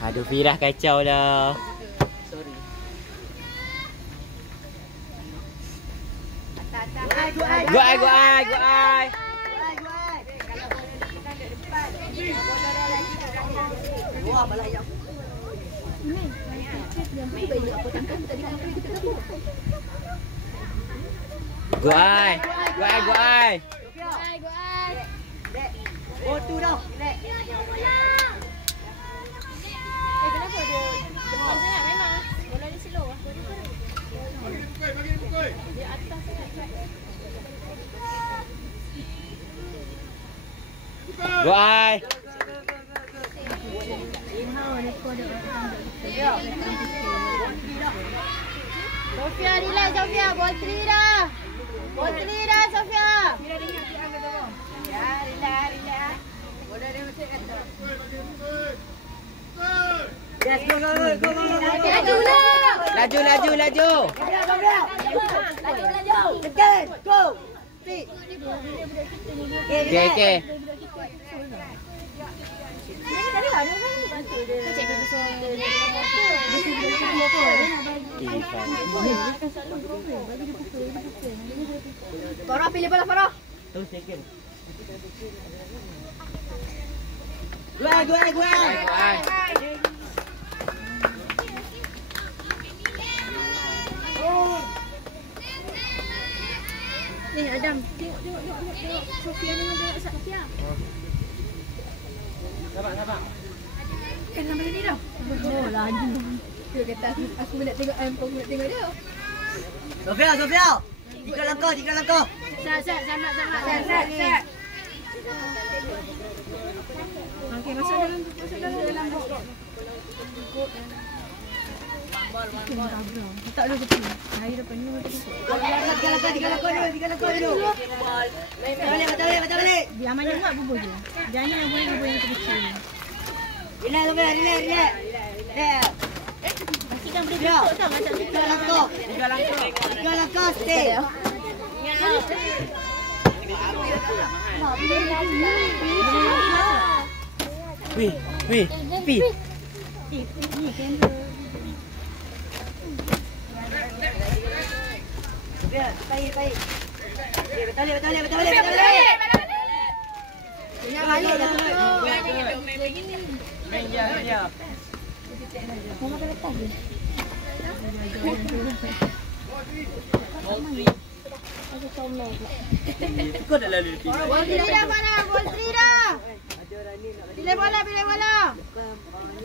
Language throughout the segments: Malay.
Aduh, Firah kacau dah. Go ai. Wah, balaya. Go ai. Oh, tu dah. Kenapa dia depan sangat memang? Bola dia slow. Dia atas sangat. Go ai. Sofia, relax Sofia. Ball 3 dah. Ball 3 dah Sofia. Ya, relax. Bola dia masih kata. Yes, go. Laju. Tekan, go. Okay. Farah pilih bola Farah. Tu second. Go ai. Ni Adam, tengok Sofia dengan Sofia. Sabar. Kan nama dia dah. Oh, laju. Dia kata aku nak tengok aku nak tengok dia. Sofia. Tiga langkah. Sat. Okey, masuk dalam box. Tak ada betul. Hari depan ni macam tu. Tiga langkah dulu. Balik. Dia amannya buat bubur je. Jangan yang boleh bubur yang kecil. Relax. Pastikan boleh tutup tau macam tu. Tiga langkah, stay. Wih. Baik. Betul. Jangan balik dah tu. Main je. Mama dah letak je. Aku comel pula. Kau dah lalu. Ball 3 dah mana? Ball 3 dah. Pilih bola.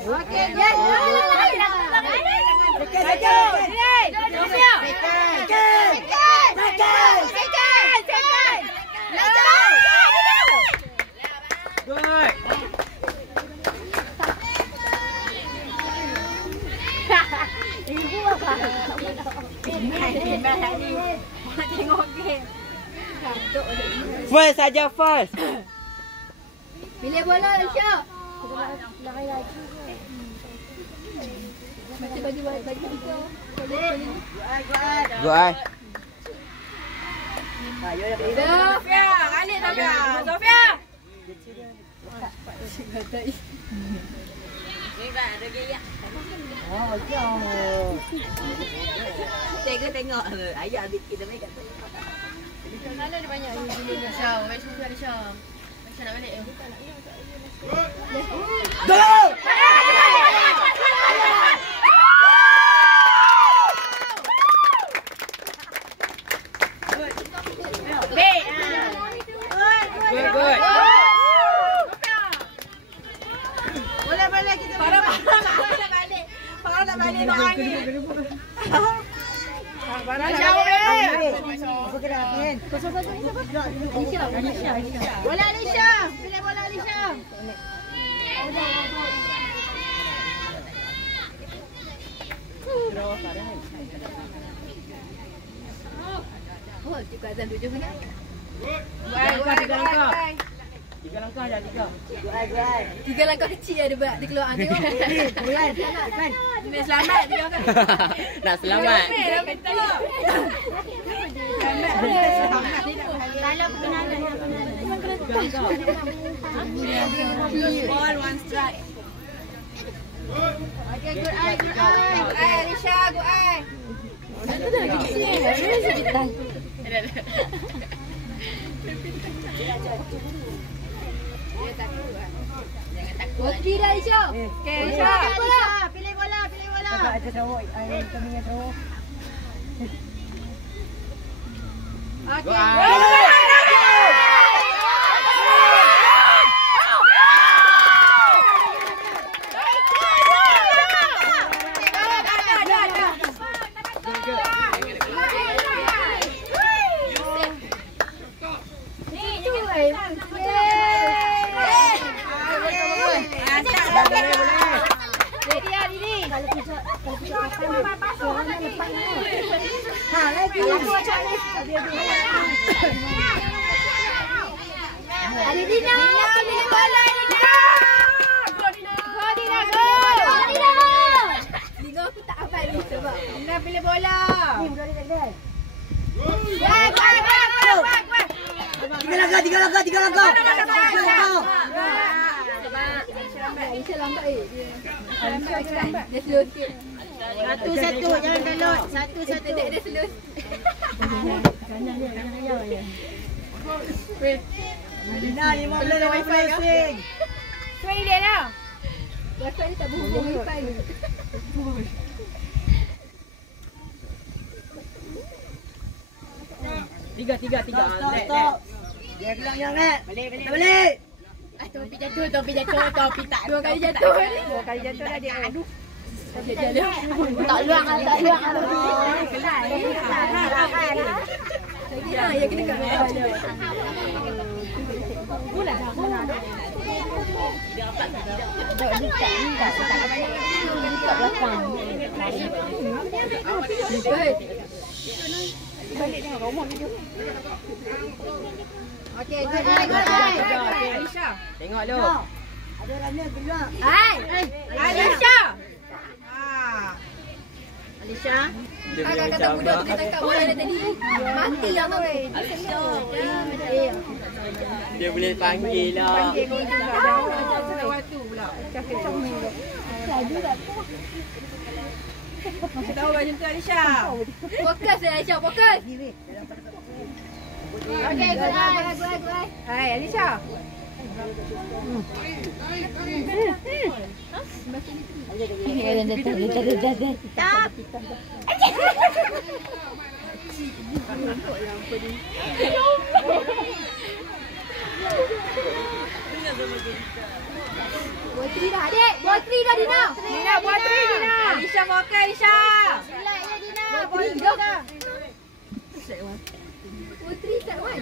Okey, yes. Sofia. Second. Good. Ibu apa? Main ni. Tengok game. First. Pilih bola Aisyah. Lari lagi. Mesti bagi baju. Go ai. Sofia, balik Sofia. Ni kan ada gaya. Oh, jauh. Tengok ayah adik kita main kat sana. Dekat sana ada banyak ni Syah. Wei Sofia ada Syah. Syah nak balik. Bukan nak ni tak Go! Good. Boleh kita Farah nak balik doa ni. Farah jauh Apa kena main? Alisha. Bola Alisha. Pilih bola Alisha. Oh, cikgu Azan 7 sangat. Tiga langkah je. Tiga langkah kecil ada buat dia keluar tengok. Bulan. Nak selamat dia kan. Nak selamat. Salah perkenalan. Ball, 1 strike. Okay, good eye, good eye. Good eye, Alisha, good eye. Waktu dah Alisha. Okay, Alisha. Pilih bola, pilih bola. Kakak ada cowok, kami yang cowok. Okay. Ada Dina. Pilih bola, Dina. Go, Dina. Go, Dina, go. Dina aku tak hafal ni sebab. Dina pilih bola. Budak ni tak ada. Back. Tiga langkah. Alisha lambat Alisha lambat. Dia slow sikit. Satu, jangan download. Satu. Dia slow. Dina, 15 swing. Swing dia lah. Wifi ni tak berhubung wifi ni. Tiga. Stop. Dia kelang yang balik. Topi jatuh, topi tak. 2 kali jatuh ni. 2 kali jatuh dah dia. Aduh. Tak luang. Ya kena kat wifi. Okey, good eye. Alisha. Tengok lu. Ada ramai keluar. Alisha. Alisha. Dia Kakak kata budak tu tangkap bola dah tadi. Mati lah kau. Dia boleh panggil lah. Masih tahu macam tu Alisha. Fokus lah Aisyah, fokus. Okey, good eye. Hai Alisha. Stop. Ball 3 dah adik. Ball 3 dah Dina. Dina, buat 3 Dina. Alisha fokus Alisha. Relax ya Dina. Ball 3 dah. Ball 3 set 1.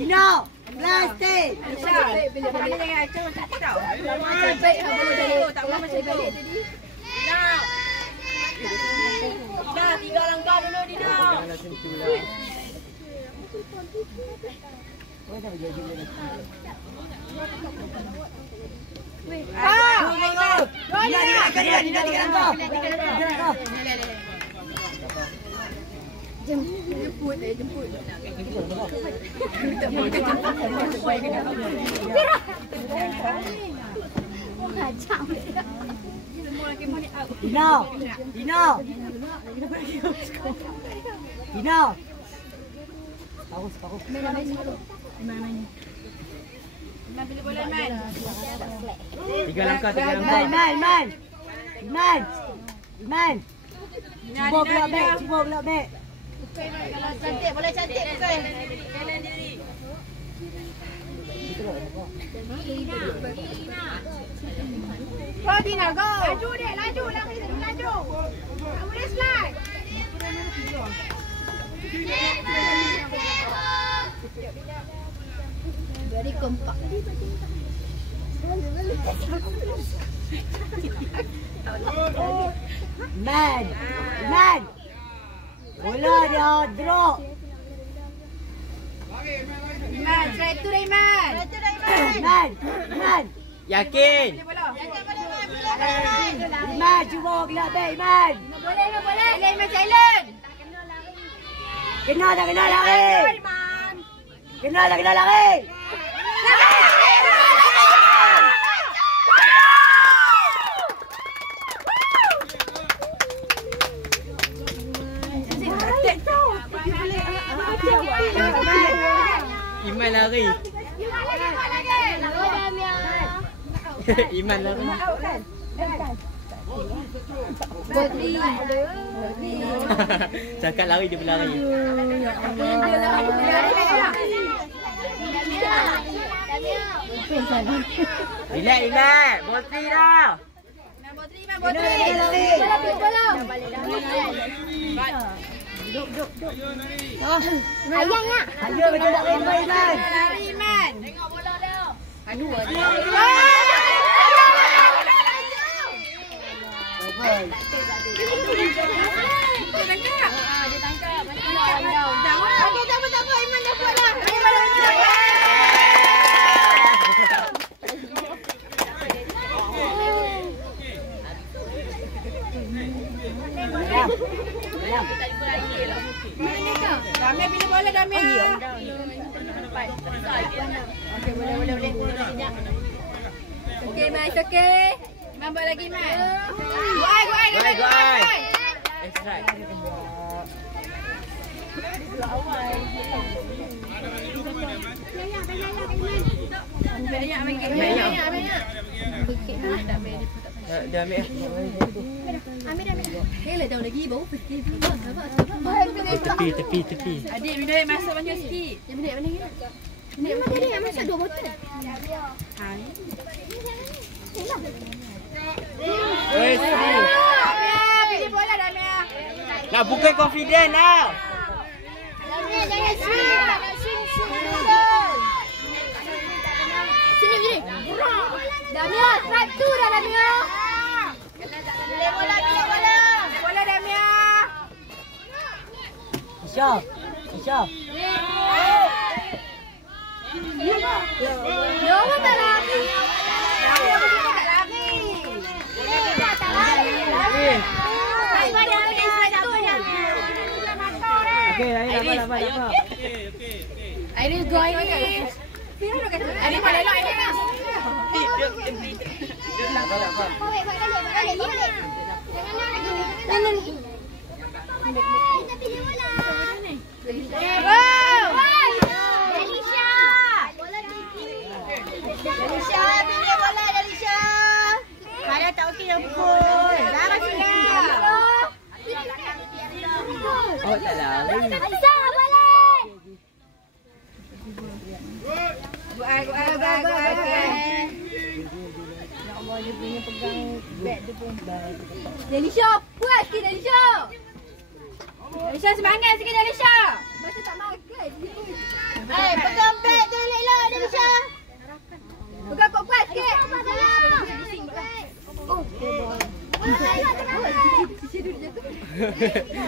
Dina, plastik. Alisha, boleh jangan acung tak tahu. Macam baik bola tadi. Tak boleh macam tu. tadi. Dina, 3 langkah dulu Dina. Janganlah sentuh lah. Dina, 3 langkah. Jemput. Dina. Bagus. Nak pilih bola Man. 3 langkah. Man. Cuba gelap back. Kalau cantik, boleh cantik bukan? Go Dina, go. Laju dek, laju. Tak boleh slide. Very kompak. Man. Bola dia drop. Iman, straight tu dah Iman. Iman. Iman. Yakin. Iman, cuba gelak baik Iman. Boleh. Boleh Iman silent. Kena tak kena lari. Kena tak kena lari. Iman lari. Iman lari. Bodri. Cakap lari dia berlari. Relax. Bodri dah. Bodri. Ayang ya. Ayo kita nak main Iman. Lari Iman. Tengok bola dia. Dia tangkap. Okey, tak apa. Iman dah buat dah. Damia pilih bola Damia. Okey, boleh. Okey, Mas, okey. Iman buat lagi, Iman. Go ai. That's right. Dah ambil. Kela dah lagi baru fikir. Tepi. Adik minum air masuk banyak sikit. Minum mana ni? Minum mana ni? Masuk 2 botol. Pilih bola Damia. Nak bukan confident lah. Damia jangan swing. Nak swing betul. Sini. Damia, strike tu dah Damia. Pilih bola. Bola Damia. Isha. Jom tak lari. Damia tak lari. Okey, dapat. Iris go Iris. Iris pada elok Iris. Delisha, pilih bola Delisha. Ada tak okey yang pukul. Dah sini. Oh, tak lari. Aisyah balik. Go. Dia punya pegang beg dia pun. Delisha, puas sikit Delisha. Delisha semangat sikit Delisha. Masa tak makan. Pegang beg tu elok Delisha. Pegang kuat sikit.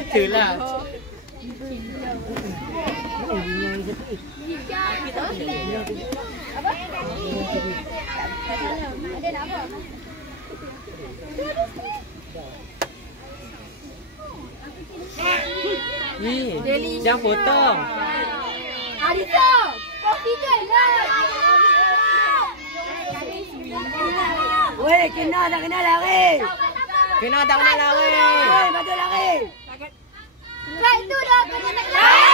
Itulah. Jangan potong. Alisa, confident lah. Weh, kena tak kena lari. Kena tak kena lari. Weh, betul lari. Strike tu dah kena tak lari.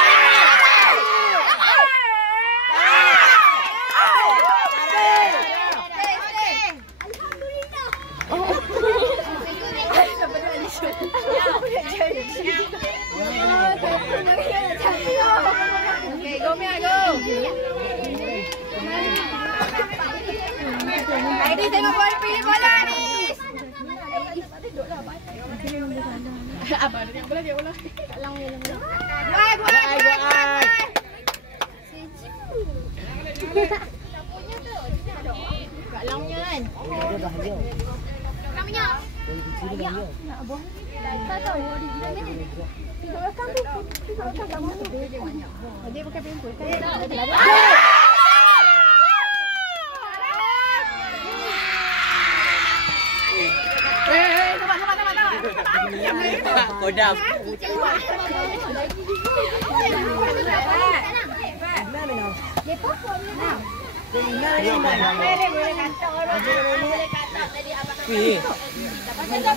Okay, go Mia, go. Iris tengok bola, pilih bola Iris. Abang dia bola, dia bola. Buat. Kat langnya kan. Dia bahaya. Langnya. Dia bahaya. Tak tahu original ni. Tiga belakang tu. Tiga belakang kamu tu. Dia pakai pempul kan? Kodam. Depa pun nak. Boleh kata orang. Boleh kata tadi abang. Wih.